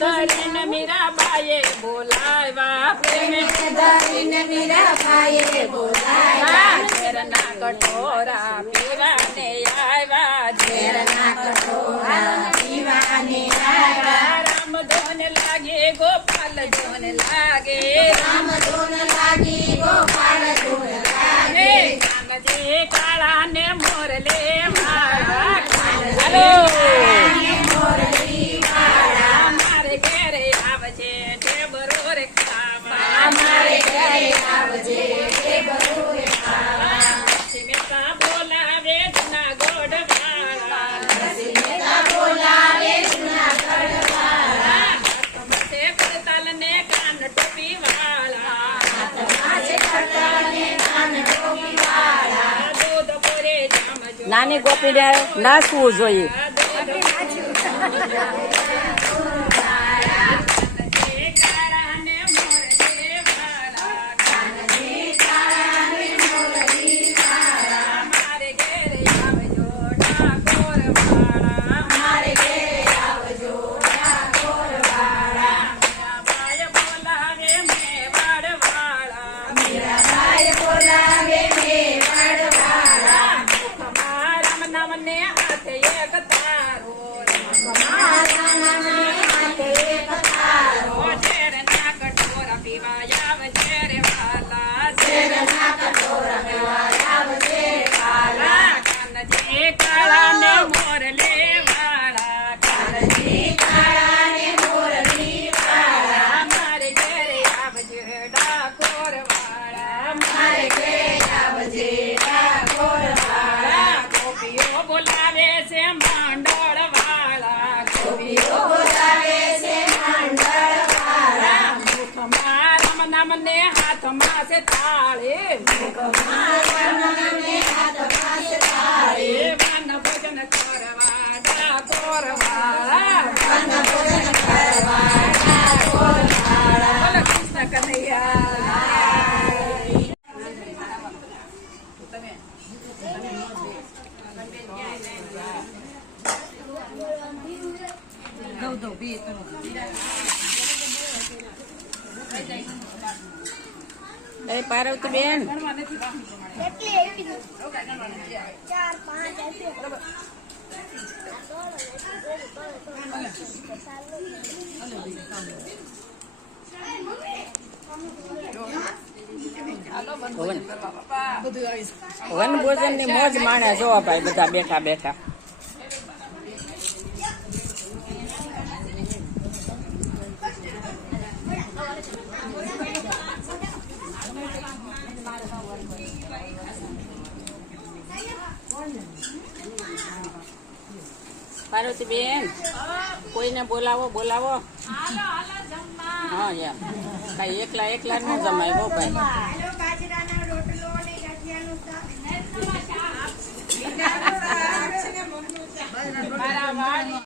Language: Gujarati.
ધરીને મીરાબાઈએ બોલાવ્યા પ્રેમે ધરીને મીરાબાઈએ બોલાવ્યા ઝેરના કટોરા પીવાને આવ્યા ઝેરના કટોરા પીવાને આવ્યા રામધોન લાગે ગોપાલ ધોન લાગે રામધૂન લાગી ગોપાલ ધૂન લાગે કાનજી કાળા ને મોરલે મારા કાનજી કાળાને મોરલી વાળા મારે ઘેરે આવજે ઢેબરો રે ખાવા અમારે ઘરે આવજે ઢેબરો રે ખાવા મેકા બોલાવે જુનાગઢ વાળા મેકા બોલાવે જુનાગઢ વાળા મસે પડતાલ ને કાન ટોપી વાળા માછે કટાને કાન ટોપી વાળા દૂધ પોરે જામજો નાની ગોપીને નાચવું જોઈએ. મારે ઘરે આવજો ઠાકોર વાળા મીરાબાઈ બોલાવે મેવાડ વાળા મારા નામે હાથે એક તારો ઝેરના કટોરા પીવા આવજે વાલા કાળાને મોરલે વાળા કાનજી કાળાને મોરલી વાળા મારે ઘેરે આવજે ડાકોર વાળા મારે ઘરે આવજે ઠાકોર વાળા ગોપીઓ બોલાવે છે મંડળ વાળા ગોપીઓ બોલાવે છે મંડળ વાળા મુખમાં રામ નામને હાથમાં છે થાળી મારા નામે હાથ પાસે તાળી વન ભજન કરવા ડાકોર વાળા વન ભોજન કરવા ઠાકોર વાળા બોલો કૃષ્ણ કનૈયા એ પાર્વતી બેન વન ભોજન ની મોજ માણે જોવા ભાઈ બધા બેઠા બેઠા. પાર્વતી બેન કોઈને બોલાવો બોલાવો. હા એમ કઈ એકલા એકલા ન જમાય હો ભાઈ. બાજરાનો રોટલો ને ગાંઠિયાનું શાક મારા વાળ